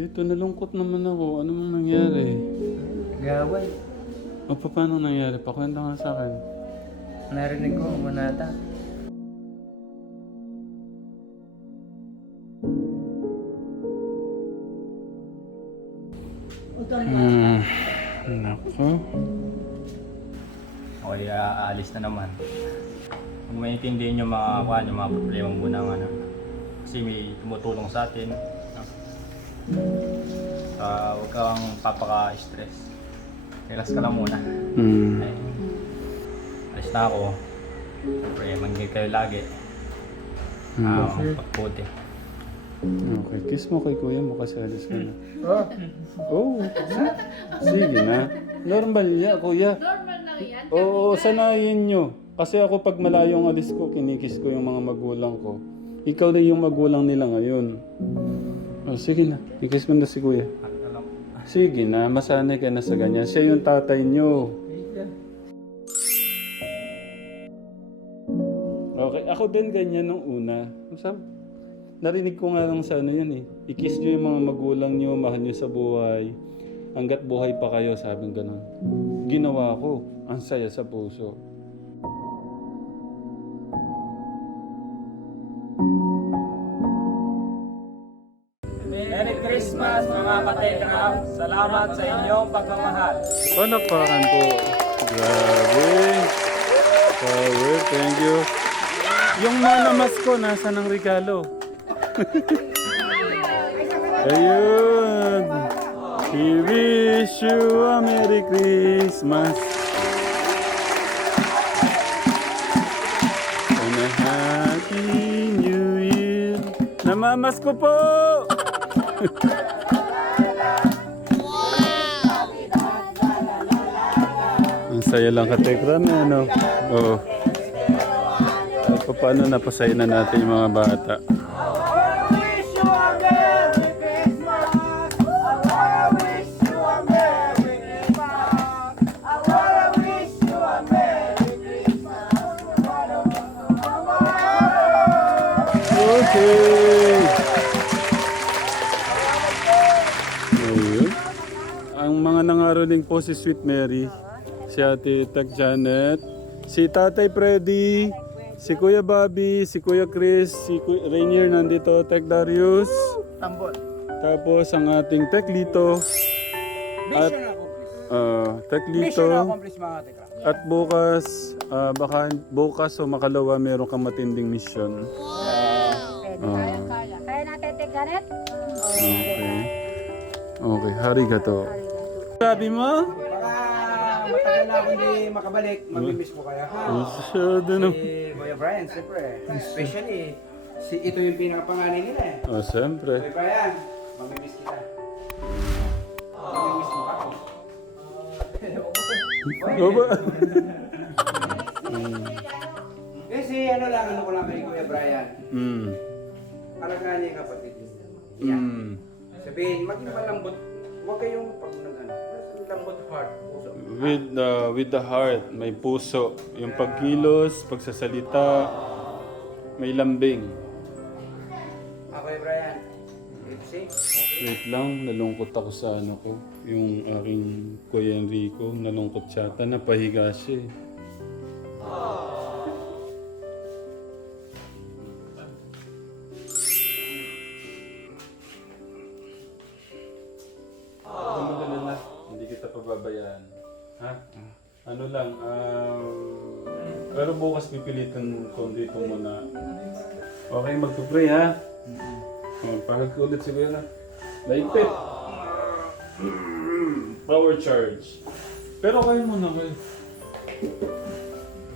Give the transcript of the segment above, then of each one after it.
Dito, nalungkot naman ako. Ano mang nangyari? Gawal. O, paano nangyari? Pakwenta nga sa akin. Narinig ko, umanata. Nako. Okay, aalis na naman. Kung maintindihan yung mga kuhan, yung mga problema muna ng ano. Kasi may tumutulong sa atin. No? Huwag kang papaka-stress. Relax ka lang muna. Ay, alis na ako. Siyempre, manggil kayo lagi. Pagputi. Okay, kiss mo kay kuya mo kasi alis ka na. Oh. Oh, sige na. Normal niya, kuya. Normal lang yan. Oo, sanayin nyo. Kasi ako pag malayo ang alis ko, kinikis ko yung mga magulang ko. Ikaw na yung magulang nila ngayon. Oh, sige na. Ikis mo na si kuya. Alam. Sige na, masanay ka na sa ganyan. Siya yung tatay nyo. Okay, ako din ganyan nung una. Narinig ko nga lang sa ano yan eh. I-kiss nyo yung mga magulang nyo, mahal nyo sa buhay. Hanggat buhay pa kayo, sabing ganun. Ginawa ko. Ang saya sa puso. Merry Christmas mga katekram! Salamat sa inyong pagmamahal. Palakpakan po. Grabe. Power, thank you. Yung manamas ko, nasa ng regalo? Ayun. We wish you a Merry Christmas. And a Happy New Year. Namamas ko po! Ang saya lang katekram eh, ano? Oo. At paano napasaya na natin yung mga bata? Okay! Ayun. Ang mga nangaroling po si Sweet Mary, si Ate Tag Janet, si Tatay Freddy, si Kuya Bobby, si Kuya Chris, si Kuya Rainier nandito, Tag Darius, Tambol. tapos ang ating Tag Lito, at Tag Lito, mga tekram. at bukas, baka bukas o makalawa meron kang matinding mission. Kaya. Kaya natin tigaret? Okay. Okay, hari ka to. Sabi mo? Baka matagal na ako hindi makabalik, mamimiss ko kaya. Masyado na. Si Kuya Brian, siyempre. Especially, ito yung pinakapanganay nila eh. Oh, siyempre. Kuya Brian, mamimiss kita. Mamimiss mo ako. Baba. Kasi ano lang, ano ko lang kay Kuya Brian. Alagaan niya yung kapatid niya. Sabihin, maging malambot. Huwag kayong pag nag-ano. Lambot heart. Puso. With the heart, may puso. Yung pagkilos, pagsasalita, may lambing. Kuya Brian, see? Wait lang, nalungkot ako sa ano ko. Yung aking Kuya Enrico, nalungkot siya. Napahiga siya eh. Hindi kita pababayaan. Ha? Ano lang, pero bukas pipilitan ko dito muna. Okay, magpupray ha? Pahag ko ulit siguro na. Laipit. Power charge. Pero kayo muna kayo.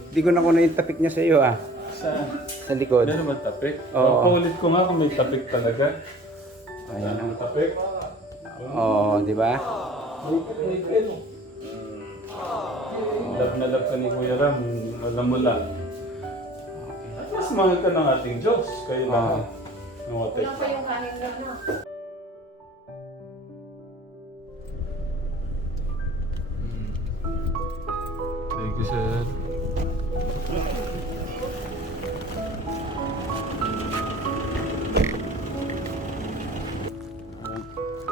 Hindi ko na kunin yung tapik niya sa iyo Saan? Sa likod. Ano naman tapik? Oo. Paulit ko nga kung may tapik talaga. Ayan Ang tapik. Oo, di ba? Love na love ka ni Kuya Ram, alam mo lang. At mas mahal ka ng ating Diyos. Kayo lahat. Mga tek. Ano pa yung hangin na? Thank you, sir.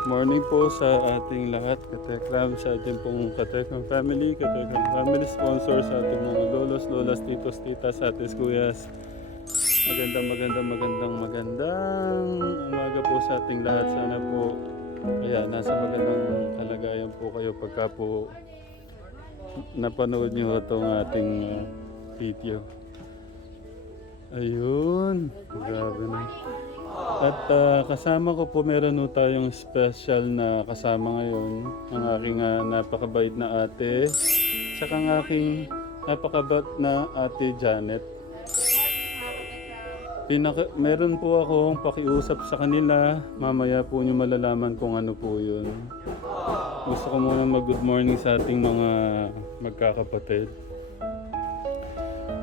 morning po sa ating lahat, Katekram, sa ating pong Katekram family, Katekram family sponsor, sa ating mga lolos, lolas, titos, titas, ates, kuyas. Magandang umaga po sa ating lahat. Sana po, kaya nasa magandang kalagayan po kayo pagka po napanood nyo itong ating video. Ayun, grabe na. At kasama ko po, meron po tayong special na kasama ngayon. Ang aking napakabait na ate. Saka ang aking napakabait na ate Janet. Meron po akong pakiusap sa kanila. Mamaya po nyo malalaman kung ano po yun. Gusto ko muna mag-good morning sa ating mga magkakapatid.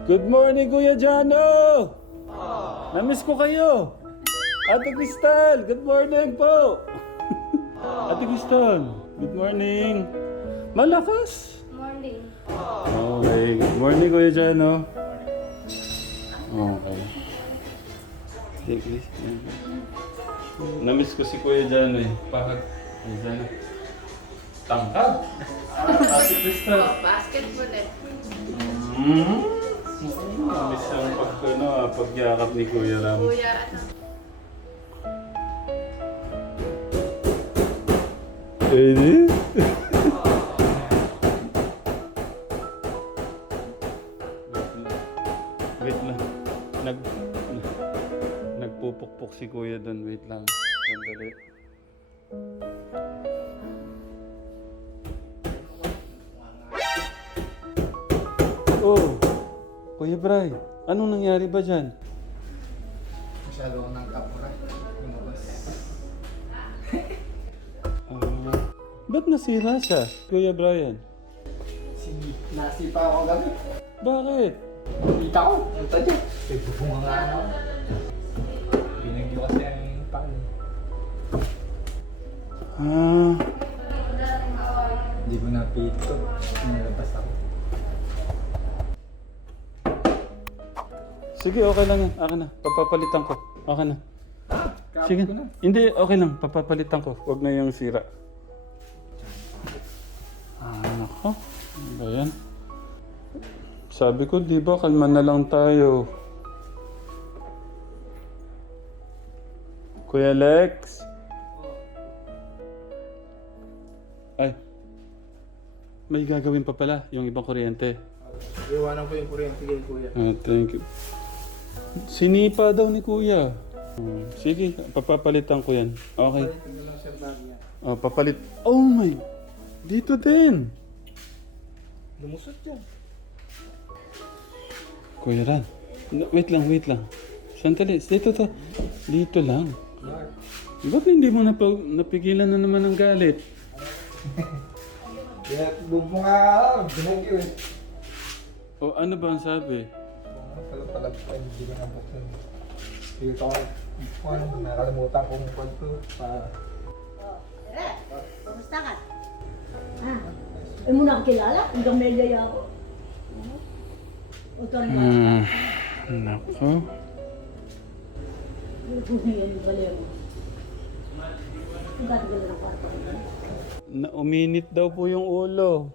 Good morning, Kuya Jano! Namiss ko kayo! Ate Cristal, good morning po! Ate Cristal, good morning! Malakas! Morning. Okay, good morning, Kuya Jano. Okay. Sige, namiss ko si Kuya Jano eh. Pahag. Kuya Jano. Tangkad! Ate Cristal. Basketball eh. Namiss ang pagyakap ni Kuya Ram. Kuya, ano? Pwede? Wait lang. Nagpupukpok si Kuya doon. Wait lang. Sandali. Oh! Kuya Bray, anong nangyari ba dyan? Masyado ko ng kapura. Lumabas. Ba't nasira siya, Kuya Brian? Nasipa ako gabi. Bakit? Kita ko. Ang tadyo. May bubunga nga ano. Binagyo kasi ang pang. Hindi ko napito. Nalabas ako. Sige, okay lang yan. Akin na. Papapalitan ko. Okay na. Sige. ko na. Hindi, okay lang. Papapalitan ko. Huwag na yung sira. Nako. Ano ba yan? Sabi ko, di ba, kalma na lang tayo. Kuya Lex? Ay. May gagawin pa pala yung ibang kuryente. Iwanan ko yung kuryente kay kuya. Thank you. Sinipa daw ni Kuya. Sige, papapalitan ko yan. Okay. Papalit. Oh my! Dito din! Lumusot yan. Kuya Ran. Wait lang. Sandali, dito to. Dito lang. Ba't hindi mo napigilan na naman ang galit? Kaya bumunga ako. Binagyo eh. O ano ba ang sabi? Palag pa, hindi ko nabuksan. Dito ako, nakalimutan kong kwento pa. Kamusta ka? Ay mo na kilala? Hanggang may gaya ako. O tanda. Nako. Yan yung baliw mo. Ang ganda ng kwarto mo. Uminit daw po yung ulo.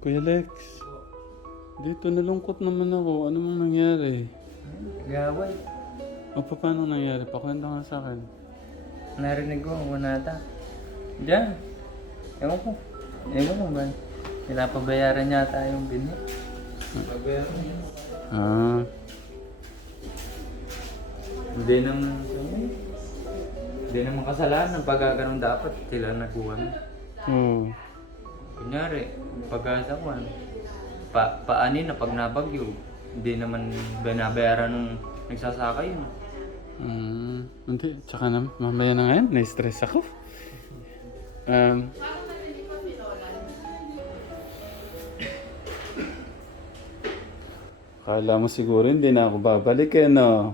Kuya Lex, dito nalungkot naman ako. Ano mang nangyari? Gaway. O paano nangyari? Pakwento nga sa akin. Narinig ko, wanata. Diyan. Ewan ko ba? Pinapabayaran yata yung binhi. Hindi naman kasalanan pag ganun dapat sila nakuha na. Kunyari, pag-asa ko, paanin na pag nabagyo, hindi naman binabayaran ng nagsasaka yun. Hindi, tsaka na, mamaya na ngayon, na-stress ako. Kala mo siguro hindi na ako babalik eh, no?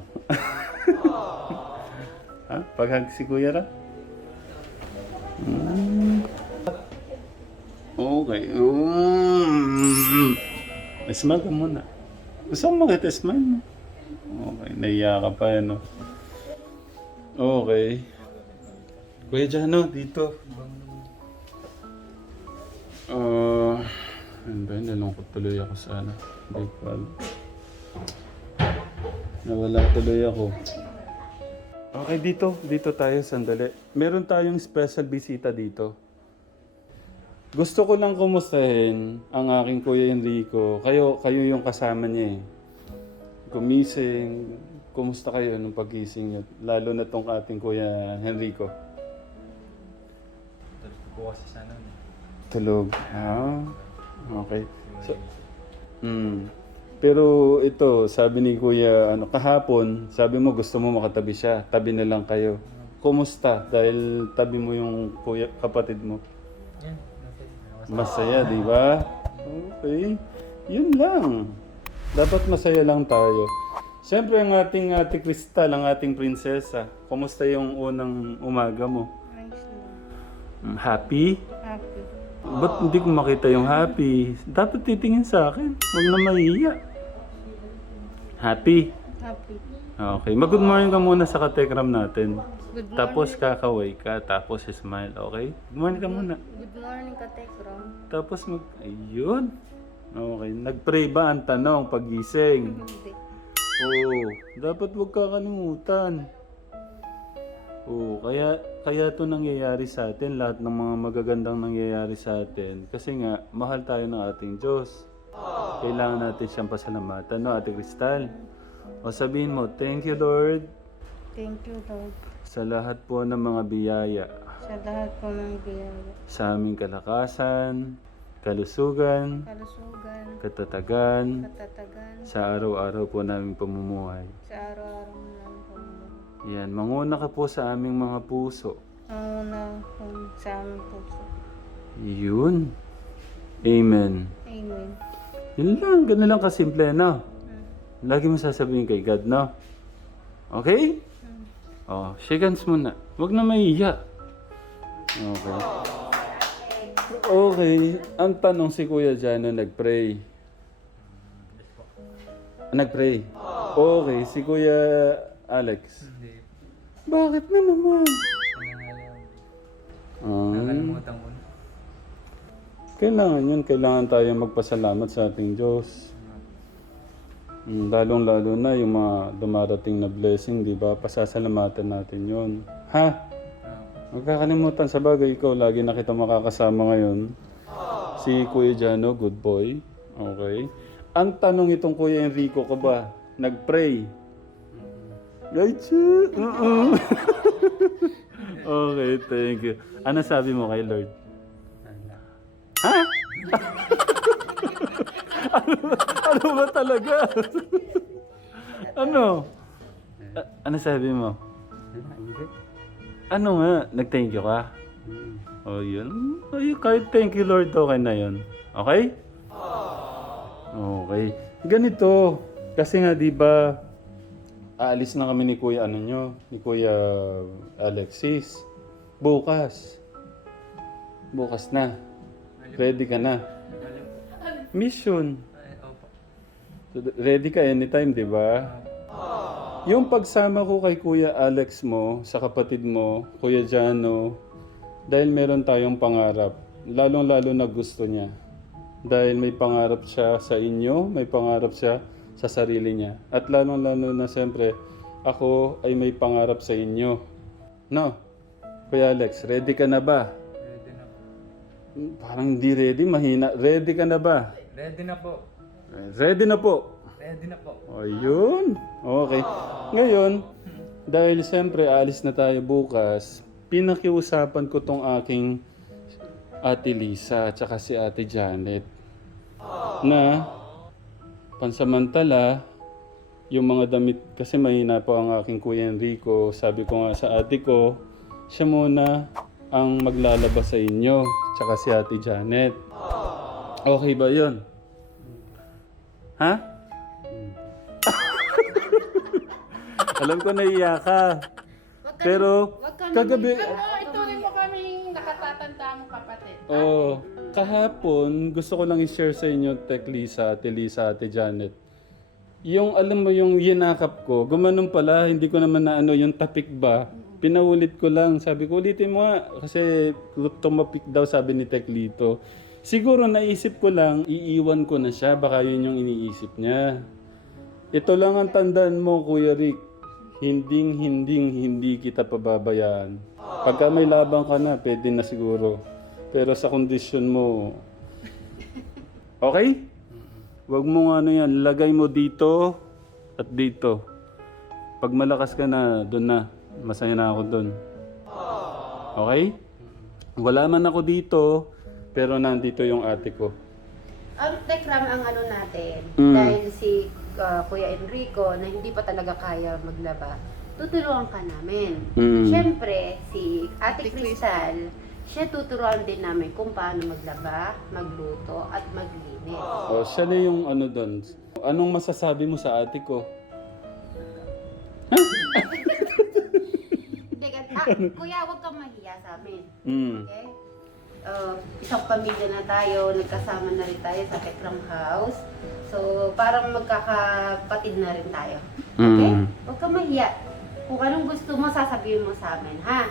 Ha? Paghag si Kuya Ra? Okay. Smile ka muna. Gusto mo mag-smile mo? Okay, naiya ka pa, ano? Okay. Kuya Jano, dito. Ano ba yun? Nalungkot tuloy ako sa ano. Bakewell. Nawala tuloy ako. Okay, dito. Dito tayo, sandali. Meron tayong special bisita dito. Gusto ko lang kumustahin ang aking Kuya Enrico. Kayo yung kasama niya eh. Gumising. Kumusta kayo nung pagising niyo? Lalo na tong ating Kuya Enrico. Tapos ko kasi sana. Tulog. Ah, okay. So, Pero ito, sabi ni Kuya, kahapon, sabi mo gusto mo makatabi siya. Tabi na lang kayo. Kumusta? Dahil tabi mo yung kapatid mo. Yan. Masaya, di ba? Okay. Yun lang. Dapat masaya lang tayo. Siyempre, ang ating Ate Cristal, ang ating prinsesa. Kumusta yung unang umaga mo? Happy? Happy. Ba't hindi ko makita yung happy? Dapat titingin sa akin. Huwag na mahiya. Happy? Happy. Okay. Mag-good morning ka muna sa katekram natin. Good morning. Tapos kakaway ka. Tapos smile. Okay? Good morning ka muna. Good morning, Katekram. Tapos ayun. Okay. Nag-pray ba ang tanong paggising? Hindi. Oo. Dapat huwag kakalimutan. Oo. Kaya ito nangyayari sa atin. Lahat ng mga magagandang nangyayari sa atin. Kasi nga, mahal tayo ng ating Diyos. Kailangan natin siyang pasalamatan. No, Ate Cristal? O sabihin mo, thank you Lord Thank you, Lord. sa lahat po ng mga biyaya. Sa lahat po ng biyaya. Sa aming kalakasan, kalusugan, Kalusugan, katatagan, katatagan, sa araw-araw po naming pamumuhay. sa araw-araw ng pamumuhay. Yan, manguna ka po sa aming mga puso. Ang una po sa aming puso. Yun. Amen. Amen. Yun lang, ganun lang kasimple, no? Lagi mo sasabihin kay God, no? Okay? Oh, shake hands muna. Huwag na maiiyak. Okay. Okay. Ang tanong si Kuya Jano nag-pray. Nag-pray. Okay. Si Kuya Alex. Hindi. Bakit na naman? Nakalimutan ko na. Kailangan yun. Kailangan tayo magpasalamat sa ating Diyos. Lalong-lalo na yung mga dumarating na blessing, di ba? Pasasalamatan natin yun. Ha? Huwag kakalimutan sa bagay, ikaw lagi na kita makakasama ngayon. Si Kuya Jano, good boy. Okay. Ang tanong itong Kuya Enrico ka ba? Nag-pray? Ay, Okay, thank you. Ano sabi mo kay Lord? Ha? ano ba talaga? Ano? Ano sabi mo? Ano nga? Nag-thank you ka? Oh, yun. Ay, kahit thank you Lord, okay na yun. Okay? Okay. Ganito. Kasi nga, di ba, aalis na kami ni Kuya, ni Kuya Alexis. Bukas. Bukas na. Ready ka na. Mission. So, ready ka anytime, di ba? Yung pagsama ko kay Kuya Alex mo, sa kapatid mo, Kuya Jano, dahil meron tayong pangarap, lalong-lalo na gusto niya. Dahil may pangarap siya sa inyo, may pangarap siya sa sarili niya. At lalong-lalo na siyempre, ako ay may pangarap sa inyo. No? Kuya Alex, ready ka na ba? Ready na po. Parang hindi ready, mahina. Ready ka na ba? Ready na po. Ready na po. Ready na po. Ayun. Okay. Ngayon, dahil siyempre alis na tayo bukas, pinakiusapan ko tong aking Ate Lisa at saka si Ate Janet na pansamantala yung mga damit, kasi mahina po ang aking Kuya Enrico, sabi ko nga sa ate ko, siya muna ang maglalabas sa inyo tsaka si Ate Janet. Okay ba yun? Ha? Alam ko naiiyak ka. Pero kagabi... Ituloy mo kaming nakatatanda mong kapatid. Oh, kahapon gusto ko lang i-share sa inyo, Tek Lisa, Ate Janet. Yung alam mo yung yinakap ko, gumanon pala, hindi ko naman na ano, yung tapik ba? Pinaulit ko lang. Sabi ko, ulitin mo nga. Kasi tumapik daw, sabi ni Teklito. Siguro naisip ko lang, iiwan ko na siya. Baka yun yung iniisip niya. Ito lang ang tandaan mo, Kuya Rick. Hindi kita pababayaan. Pagka may labang ka na, pwede na siguro. Pero sa kondisyon mo, okay? Huwag mo ano yan, lagay mo dito at dito. Pag malakas ka na, doon na. Masaya na ako doon. Okay? Wala man ako dito, pero nandito yung ate ko. Tekram ang ano natin, Mm. dahil si Kuya Enrico na hindi pa talaga kaya maglaba, tutulungan ka namin. Mm. Siyempre, si Ate Cristal, siya tuturuan din namin kung paano maglaba, magluto, at maglinis. O, siya na yung ano doon. Anong masasabi mo sa ate ko? Kuya, huwag kang mahiya sa amin. Mm. Okay? Isang pamilya na tayo, nagkasama na rin tayo sa Tekram House. So, parang magkakapatid na rin tayo. Okay? Mm. Huwag kang mahiya. Kung anong gusto mo, sasabihin mo sa amin, ha?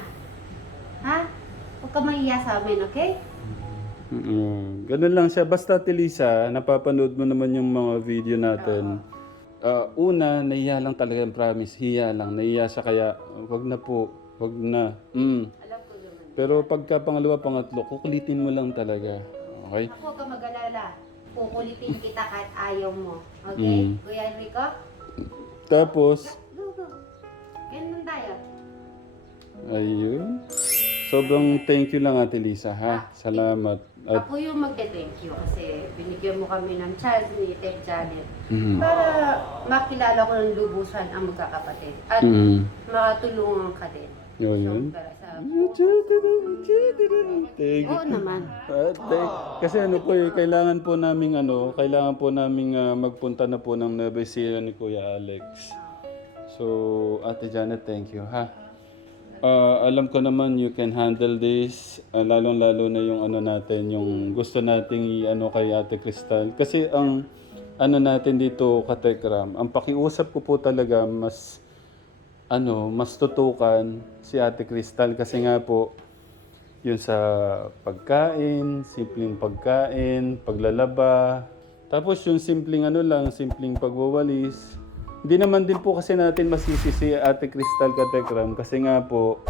Ha? Huwag kang mahiya sa amin, okay? Ganun lang siya. Basta, Tilisa, napapanood mo naman yung mga video natin. Una, nahiya lang talaga yung promise. Hiya lang. Nahiya siya kaya, wag na po. Wag na. Alam ko naman. Pero pagka pangalawa, pangatlo, kukulitin mo lang talaga. Okay? Ako, huwag kang mag-alala. Kukulitin kita kahit ayaw mo. Okay? Kuya Enrico? Tapos, Go, go. Ganun tayo. ayun. Sobrang thank you lang, Ate Lisa, ha? Salamat. At, Ako yung magte-thank you kasi binigyan mo kami ng chance ni Tep Janet mm, para makilala ko ng lubusan ang magkakapatid at makatulungan ka din. yun. Para sa Thank you. Oo naman. Kasi ano po kailangan po naming magpunta na po ng Nueva Ecija ni Kuya Alex. So, Ate Janet, thank you, ha? Alam ko naman you can handle this, lalong-lalo na yung ano natin, yung gusto nating i-ano kay Ate Cristal. Kasi ang ano natin dito, Katekram, ang pakiusap ko po talaga mas tutukan si Ate Cristal kasi nga po yun sa pagkain, simpleng pagkain, paglalaba, tapos yung simpleng simpleng pagwawalis. Hindi naman din po kasi natin masisi si Ate Cristal, Katekram kasi nga po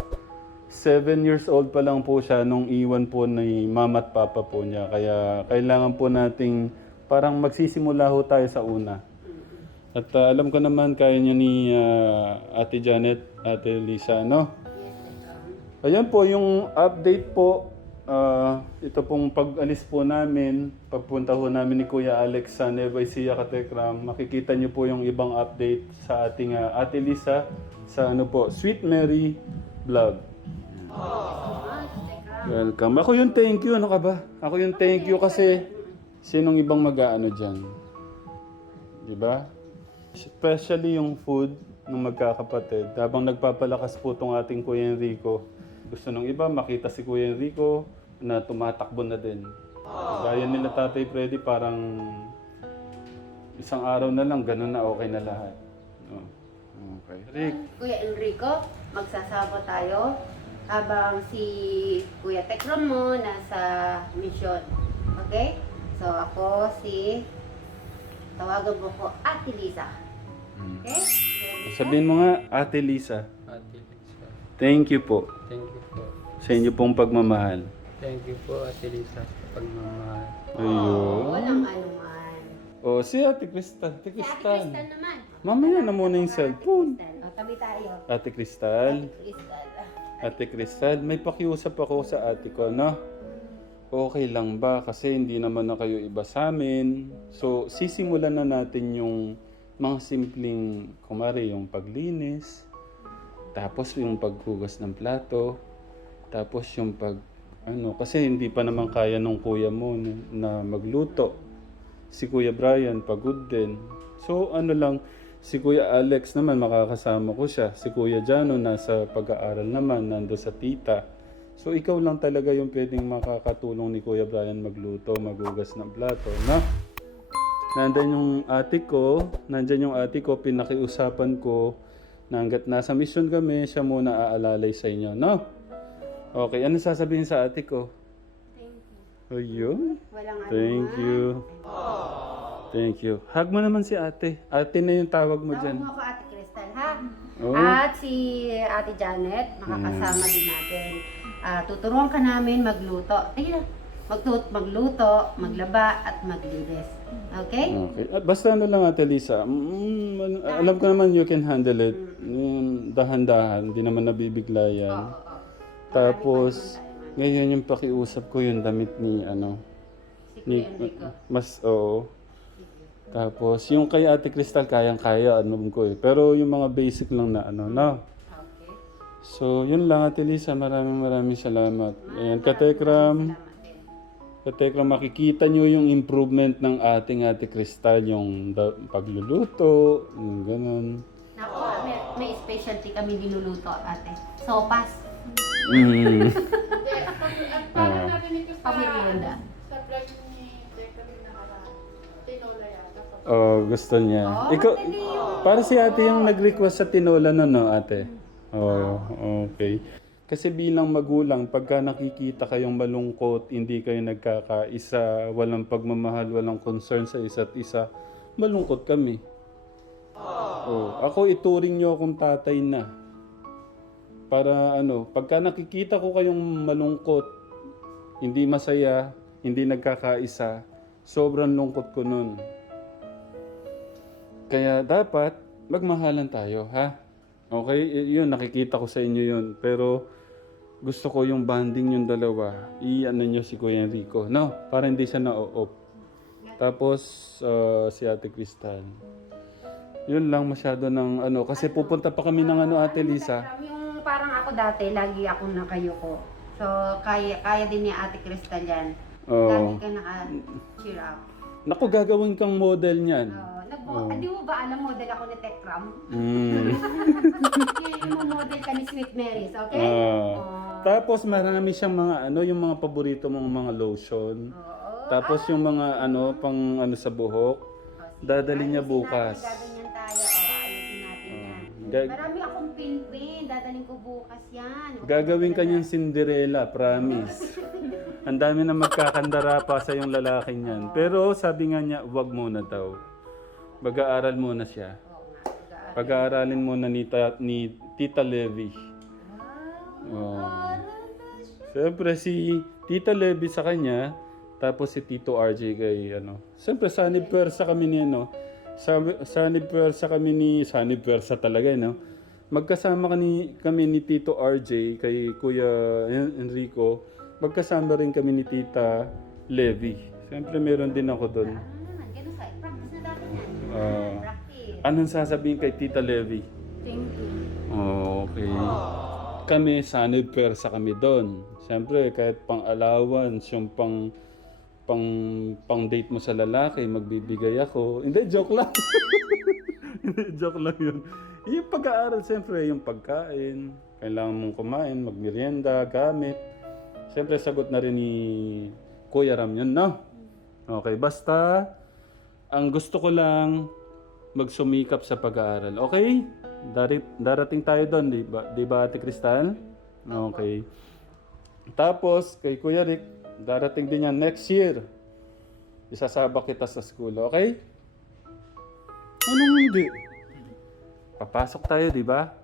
7 years old pa lang po siya nung iwan po ni mama at papa po niya. Kaya kailangan po nating parang magsisimula ho tayo sa una. At alam ko naman kaya niya ni Ate Janet, Ate Lisa, no? Ayan po yung update po. Ito pong pag-alis po namin, pagpunta po namin ni Kuya Alex sa Nueva Ecija, Katekram. Makikita niyo po yung ibang update sa ating Ate Lisa sa Sweet Mary Vlog. Welcome. Ako yung thank you. Ano ka ba? Ako yung thank you kasi sinong ibang mag-aano dyan? Diba? Especially yung food ng magkakapatid. Habang nagpapalakas po itong ating Kuya Enrico, gusto nung iba makita si Kuya Enrico na tumatakbo na din. Gaya nila Tatay Freddy, parang isang araw na lang, ganun na okay na lahat. No? Okay. Rick. Kuya Enrico, magsasama tayo habang si Kuya Tekram mo nasa mission. Okay? So ako tawagan mo ko Ate Lisa. Okay? Sabihin mo nga, Ate Lisa. Ate Lisa. Thank you po Thank you po. sa inyo pong pagmamahal. Thank you po, Ate Lisa, sa pagmamahal. Ayun. Walang anuman. O, si Ate Cristal. Ate Si Ate Cristal. Cristal naman. Mamaya na muna yung cellphone. Tabi tayo. Ate Cristal. Cristal. Ate Cristal, may pakiusap ako sa ate ko, no? Okay lang ba? Kasi hindi naman na kayo iba sa amin. So, sisimulan na natin yung mga simpleng, kumari, yung paglinis. Tapos yung paghugas ng plato. Tapos yung kasi hindi pa naman kaya nung kuya mo na magluto. Si Kuya Brian, pagod din. So, si Kuya Alex naman, makakasama ko siya. Si Kuya Jano, nasa pag-aaral naman, nando sa tita. So, ikaw lang talaga yung pwedeng makakatulong ni Kuya Brian magluto, maghugas ng plato, no? nandyan yung ate ko, pinakiusapan ko na hanggat nasa mission kami, siya muna aalalay sa inyo, no? Okay, ano sasabihin sa ate ko? Thank you. Ayun. Walang ano Thank man. you. Thank you. Hug mo naman si ate. Ate na yung tawag mo Tawag dyan. mo ako Ate Crystal, ha? Oh. At si Ate Janet, makakasama din natin. Tuturuan ka namin magluto. Ayun na. Magluto, maglaba, at maglinis. Okay? Okay. At basta ano lang ate Lisa, alam ko naman you can handle it. Dahan-dahan, hindi naman nabibigla yan. Oo. Tapos, ngayon yung pakiusap ko yung damit ni Si Kuya Enrico. oo. Tapos, yung kay Ate Crystal, kayang-kaya, ko eh. Pero yung mga basic lang na no. Okay. So, yun lang Ate Lisa, maraming salamat. Ayan, Katekram. Salamat din. Katekram, makikita nyo yung improvement ng ating Ate Crystal, yung pagluluto, yung ganun. Naku, may specialty kami binuluto, ate. Sopas. Parang narinig ko sa Pamirienda. sa vlog ni Teka din nakaraan. Tinola yata. Oh, gusto niya. Oh, Ikaw, madali yun. para si ate yung nag-request sa tinola no, ate? Oh, okay. Kasi bilang magulang, pagka nakikita kayong malungkot, hindi kayo nagkakaisa, walang pagmamahal, walang concern sa isa't isa, malungkot kami. Oh, ako ituring nyo akong tatay na. Para pagka nakikita ko kayong malungkot, hindi masaya, hindi nagkakaisa, sobrang lungkot ko nun. Kaya dapat magmahalan tayo, ha? Okay, yun, nakikita ko sa inyo yun. Pero gusto ko yung bonding yung dalawa. Nyo si Kuya Enrico, no? Para hindi siya na-off. Tapos, si Ate Crystal. Yun lang masyado ng kasi pupunta pa kami ng Ate Lisa. Yung parang ako dati, lagi akong nakayuko. So, kaya din ni Ate Crystal yan. Oo. Lagi ka naka-cheer up. Naku, gagawin kang model niyan. Di mo ba alam model ako ni Tekram? Mm. Yung model ka ni Sweet Marys, okay? Tapos marami siyang mga yung mga paborito mong mga lotion. Oo. Tapos yung mga pang sa buhok, dadali niya bukas. Gaganyan tayo. Ayusin natin yan. Gag- Marami akong pin-pin. Dadaling ko bukas yan. Gagawin ka niyang Cinderella, promise. Ang dami na magkakandara pa sa yung lalaking yan. Pero sabi nga niya, wag muna daw. Mag-aaral muna siya. Pag-aaralin muna ni Tita Levi. Oh. Siyempre si Tita Levi sa kanya, tapos si Tito RJ kay Siyempre sanib pwersa kami ni sanib pwersa kami ni sanib pwersa talaga Magkasama kami ni Tito RJ kay Kuya Enrico. Magkasama rin kami ni Tita Levi. Siyempre meron din ako doon. Ganun sa practice na natin yan. Practice. Anong sasabihin kay Tita Levi? Thank you. Okay. Kami, sanib pwersa kami doon. Siyempre, kahit pang allowance, yung pang date mo sa lalaki, magbibigay ako. Hindi, joke lang. Hindi, joke lang yun. Yung pag-aaral, siyempre, yung pagkain. Kailangan mong kumain, magmerienda, gamit. Siyempre, sagot na rin ni Kuya Ram yun, no? Okay, basta, ang gusto ko lang, magsumikap sa pag-aaral. Okay? Darating tayo doon, di ba? Di ba, Ate Crystal? Okay. Tapos, kay Kuya Rick, darating din yan next year. Isasabak kita sa school, okay? Anong hindi? Papasok tayo, di ba?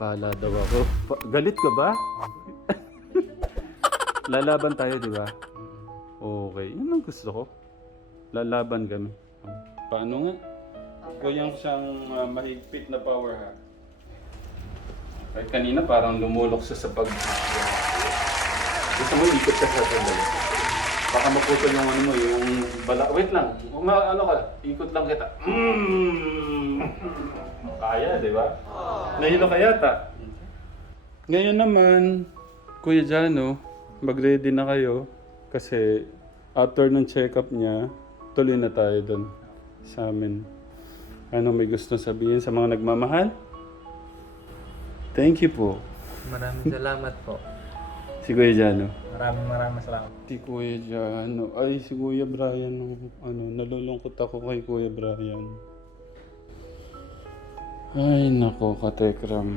Bahala daw ako. Galit ka ba? Lalaban tayo, di ba? Okay, yun ang gusto ko. Lalaban kami. Paano nga? Kuyang siyang mahigpit na power ha. Kahit kanina parang lumulok siya sa pag... Gusto mo ikot ka sa sandali. Baka maputol yung mo, yung bala... Wait lang, ikot lang kita. Kaya, di ba? Nahilo ka yata. Ngayon naman, Kuya Jano, mag-ready na kayo. Kasi after ng check-up niya, tuloy na tayo doon sa amin. Ano may gusto sabihin sa mga nagmamahal? Thank you po. Maraming salamat po. Si Kuya Jano. Maraming salamat. Si Kuya Jano. Ay, si Kuya Brian. Nalulungkot ako kay Kuya Brian. Ay, nako, katekram.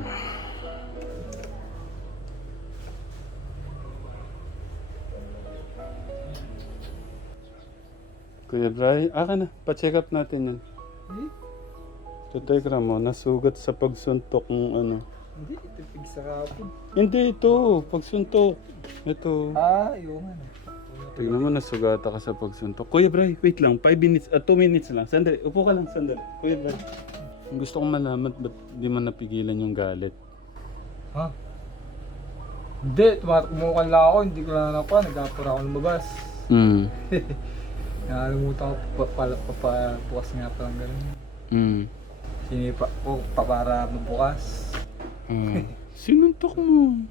Kuya Brian, ka na. Pa-check up natin yan. Katekram mo, nasugat sa pagsuntok ng ano. Hindi, ito pigsakapin. Hindi, ito. Pagsuntok. Ito. Yung ano. Tignan mo, nasugata ka sa pagsuntok. Kuya Bray, wait lang. 2 minutes, 2 minutes lang. Sandali, upo ka lang, sandali. Kuya Bray. Gusto kong malaman ba't di mo napigilan yung galit. Ha? Hindi, tumatakbukan lang ako, hindi ko lang ako, nag-apura ako lumabas. Hmm. Nakalimutan ko, papabukas nga palang gano'n. Hmm. Sinipa ko pa para mabukas. Sinuntok mo.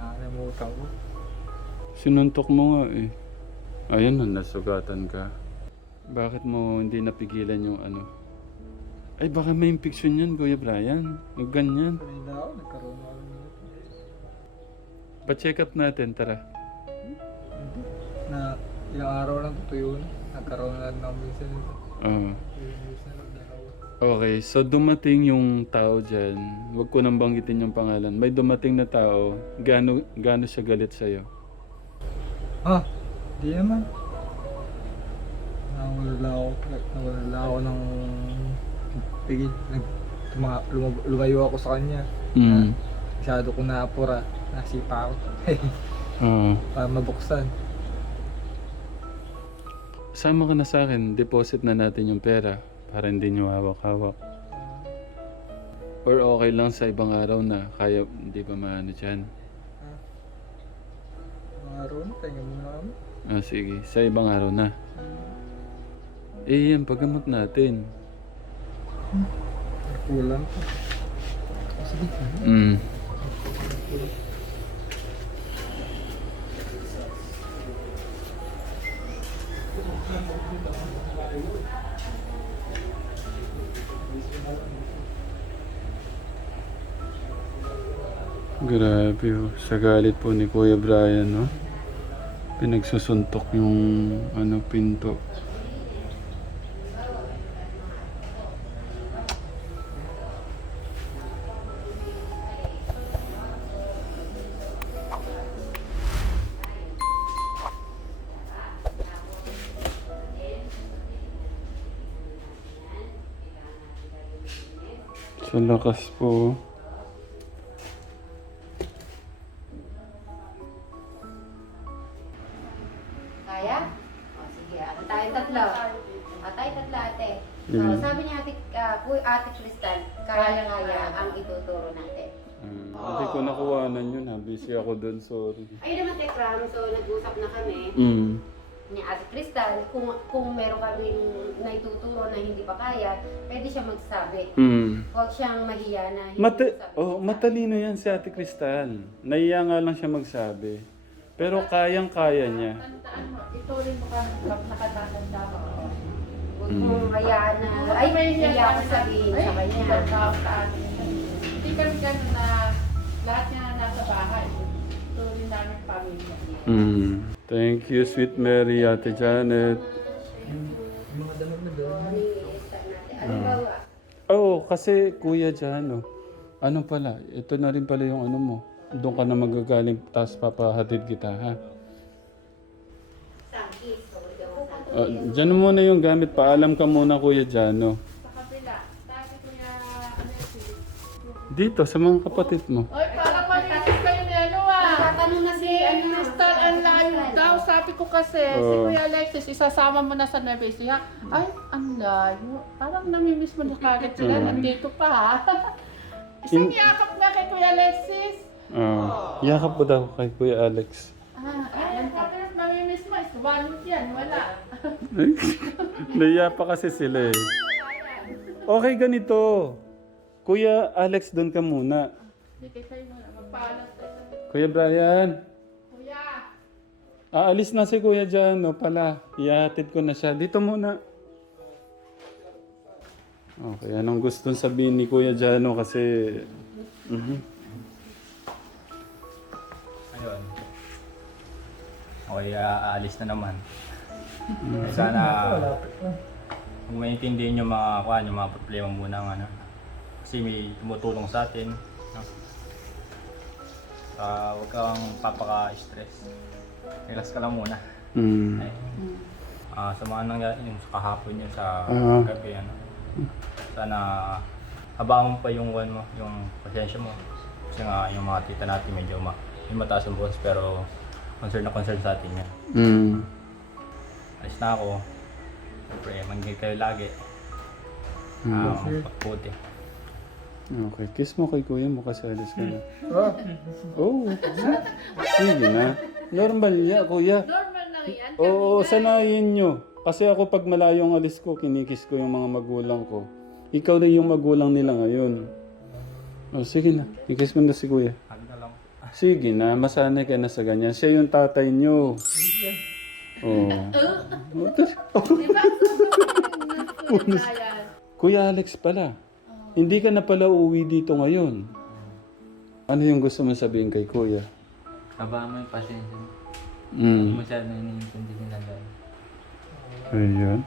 Nakalimutan ko. Sinuntok mo nga eh. Ayun na, nasugatan ka. Bakit mo hindi napigilan yung ano? Ay, baka may infection yan, Kuya Brian. Huwag ganyan. Kanina ako, nagkaroon ako ng Pa-check up natin, tara. na ilang araw lang tutuyo na. Nagkaroon na ng minsan nito. Oo. Minsan lang dalawa. Okay, so dumating yung tao dyan. Huwag ko nang banggitin yung pangalan. May dumating na tao. Gaano siya galit sa'yo? Di naman. Nawala ako ng pigil. Lumayo ako sa kanya. Mm. Masyado ko naapura. Nasipa ako. Oo. Para mabuksan. Sama ka na sa akin. Deposit na natin yung pera. Para hindi nyo hawak-hawak. Or okay lang sa ibang araw na. Kaya hindi pa maano dyan. Mga araw na, tayo muna kami. Sige. Sa ibang araw na. Yan. Paggamot natin. Kulang pa. Sige. Mm. Grabe oh. Sa galit po ni Kuya Brian, no? Pinagsusuntok yung ano, pinto. Sa lakas po. Kaya? O sige, tayong tatlo. Tayong tatlo ate. So, sabi niya ate Crystal, kaya-kaya ang ituturo natin. Hindi ko nakuhanan yun ha. Busy ako doon, sorry. Ayun naman kay Cram, so nag-usap na kami ni Ate Crystal, kung meron kaming naituturo na hindi pa kaya, pwede siya magsabi. Huwag siyang mahiya na hindi magsabi. Matalino yan si Ate Crystal. Naiya nga lang siya magsabi. Pero kayang-kaya niya. Ituloy mo ka nakatatanda mo. Huwag mong hayaan na, ay, hiya ko sabihin sa kanya. Hindi kami gano'n na lahat niya nasa bahay. Tuloy namin pamilya. Thank you, Sweet Mary, Ate Janet. Mga damit na doon. Ano ba? Oo, kasi Kuya Jano, ano pala, ito na rin pala yung ano mo. Doon ka na magagaling, tapos papahatid kita, ha? Sangkis. So, Diyan muna yung gamit. Paalam ka muna, Kuya Jano. Sa kabila. Sabi ko niya, Dito, sa mga kapatid mo. Oy, parang malinis kayo ni ano Tatanong na si Crystal, ang layo daw. Sabi ko kasi, si Kuya Alexis, isasama mo na sa Nueva Ecija. Ay, ang layo. Parang namimiss mo na kagad sila. Nandito pa ha. Isang yakap na kay Kuya Alexis. Yakap po daw kay Kuya Alex. Ay, bakit namimiss mo? Iswanot yan, wala. Naiya pa kasi sila eh. Okay, ganito. Kuya Alex, doon ka muna. Sige kayo muna, magpaalam tayo. Kuya Brian, Kuya! aalis na si Kuya Jano pala. Ihatid ko na siya. Dito muna. Okay, anong gustong sabihin ni Kuya Jano kasi... Ayun. Okay, aalis na naman. Sana kung maintindihan yung mga yung mga problema muna ng ano. Kasi may tumutulong sa atin. No? Huwag kang papaka-stress. Relax ka lang muna. Ay, sa mga nangyari yung sa kahapon yun sa gabi, ano. Sana habaan mo pa yung yung pasensya mo. Kasi nga yung mga tita natin medyo may mataas yung boss pero concern na concern sa atin yan. Alis na ako. Siyempre, mag-ingat kayo lagi. Magpaputi. Okay, kiss mo kay kuya mo kasi alis ka na. Ah, Oh, sige na. Normal ya, kuya. Normal lang yan. Oo, sanayin nyo. Kasi ako pag malayo ang alis ko, kinikis ko yung mga magulang ko. Ikaw na yung magulang nila ngayon. Oh, sige na. Ikis mo na si kuya. Ano na lang. Sige na, masanay ka na sa ganyan. Siya yung tatay nyo. Oh. Di ba? Yan. Kuya Alex pala. Hindi ka na pala uuwi dito ngayon. Ano yung gusto mo sabihin kay kuya? Habaan mo yung pasensya mo. Mm. Masyado na iniintindi nila dahil. Ayun.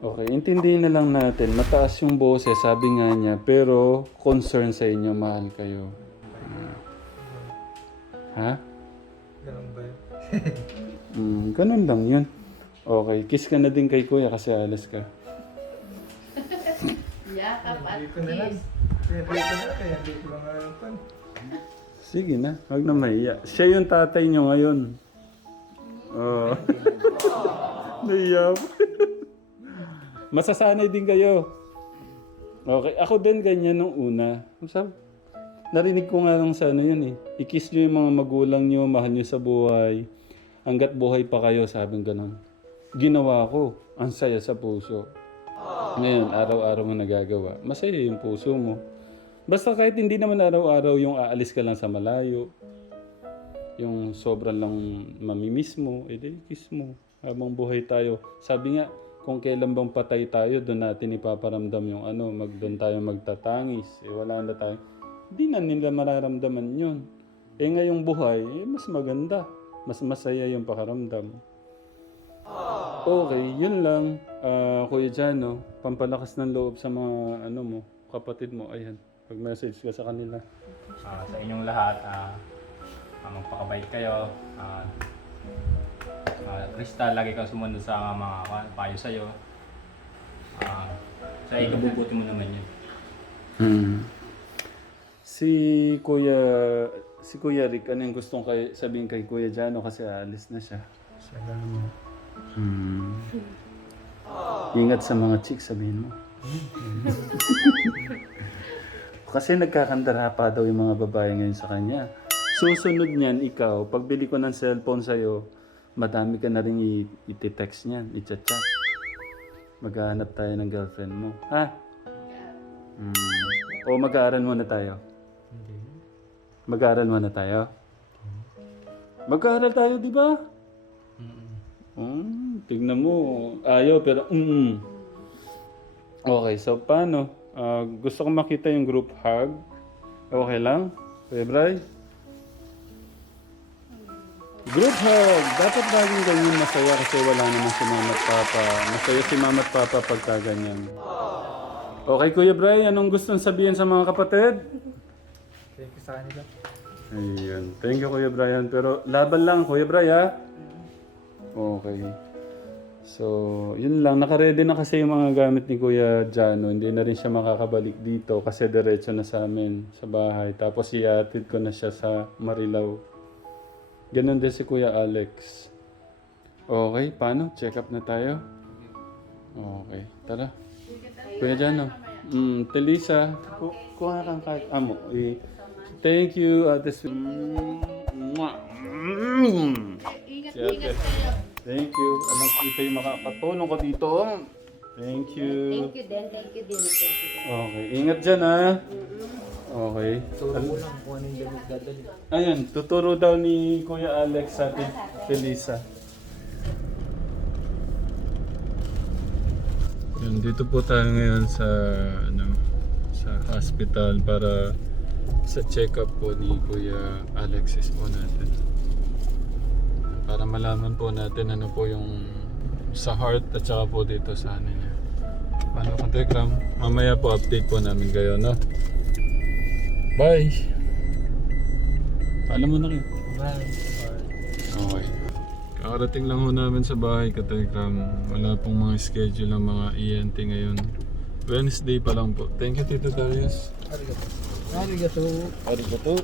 Okay, intindihin na lang natin. Mataas yung boses, sabi nga niya, pero concern sa inyo, mahal kayo. Ha? ganun ba yun? Ganun lang yun. Okay, kiss ka na din kay kuya kasi alas ka. Yakap at Hindi ko na lang. kiss. Hindi ko na lang. Kaya hindi ko lang alam pa. Sige na, huwag na mahiya. Siya yung tatay nyo ngayon. Oh. Naiya po. Masasanay din kayo. Okay, ako din ganyan nung una. Narinig ko nga nung sa ano yun eh. I-kiss nyo yung mga magulang nyo, mahal nyo sa buhay. Hanggat buhay pa kayo, sabing ganun. Ginawa ko, ang saya sa puso. Ngayon, araw-araw mo nagagawa. Masaya yung puso mo. Basta kahit hindi naman araw-araw yung aalis ka lang sa malayo. Yung sobrang lang mamimiss mo, edi kiss mo. Habang buhay tayo. Sabi nga, kung kailan bang patay tayo, doon natin ipaparamdam yung ano, doon tayo magtatangis. Wala na tayo. Hindi na nila mararamdaman yun. Ngayong buhay, mas maganda. Mas masaya yung pakaramdam. Okay, yun lang. Kuya Jano, pampalakas ng loob sa mga ano mo, kapatid mo. Ayan, pag-message ka sa kanila. Sa inyong lahat, magpakabait kayo. Crystal, lagi kang sumunod sa mga payo sa'yo. Sa ikabubuti mo naman yun. Si Kuya Rick, ano yung gustong sabihin kay Kuya Jano kasi alis na siya. Salamat. Ingat sa mga chicks, sabihin mo. Kasi nagkakandara pa daw yung mga babae ngayon sa kanya. Susunod niyan, ikaw, pagbili ko ng cellphone sa'yo, madami ka na rin i-text niyan, i-chat-chat. Maghahanap tayo ng girlfriend mo. Ha? O mag-aaral muna tayo? Hindi. Mag-aaral muna tayo? Mag-aaral tayo, di ba? Tignan mo, ayaw pero Okay, so paano? Gusto ko makita yung group hug. Okay lang? Kuya Bray? Group hug! Dapat laging ganyan masaya kasi wala naman si mama at papa. Masaya si mama at papa pagka ganyan. Okay, Kuya Bray, anong gustong sabihin sa mga kapatid? Thank you sa kanila. Ayun. Thank you, Kuya Brian. Pero laban lang, Kuya Brian. Okay. So, yun lang. Nakaredy na kasi yung mga gamit ni Kuya Jano. Hindi na rin siya makakabalik dito kasi diretso na sa amin, sa bahay. Tapos iatid ko na siya sa Marilao. Ganon din si Kuya Alex. Okay, paano? Check up na tayo? Okay, tara. Kuya Jano. Telisa, kuha kang kahit amo. Thank you, Ate Ingat kayo. Thank you. Alam ko ito yung makakatulong ko dito. Thank you. Thank you din, thank you din. Okay, ingat dyan ha. Okay. Turo ko lang kung ano yung damit dadali. Ayun, tuturo daw ni Kuya Alex sa atin, Felisa. Yun, dito po tayo ngayon sa hospital para sa check-up po ni Kuya Alexis po natin. Para malaman po natin ano po yung sa heart at saka po dito sa ano niya. Paano ka Tekram? Mamaya po update po namin kayo, no? Bye! Paalam mo na kayo. Bye. Okay. Kakarating lang ho namin sa bahay ka Tekram. Wala pong mga schedule ng mga ENT ngayon. Wednesday pa lang po. Thank you Tito Darius. Arigato. Arigato. Arigato.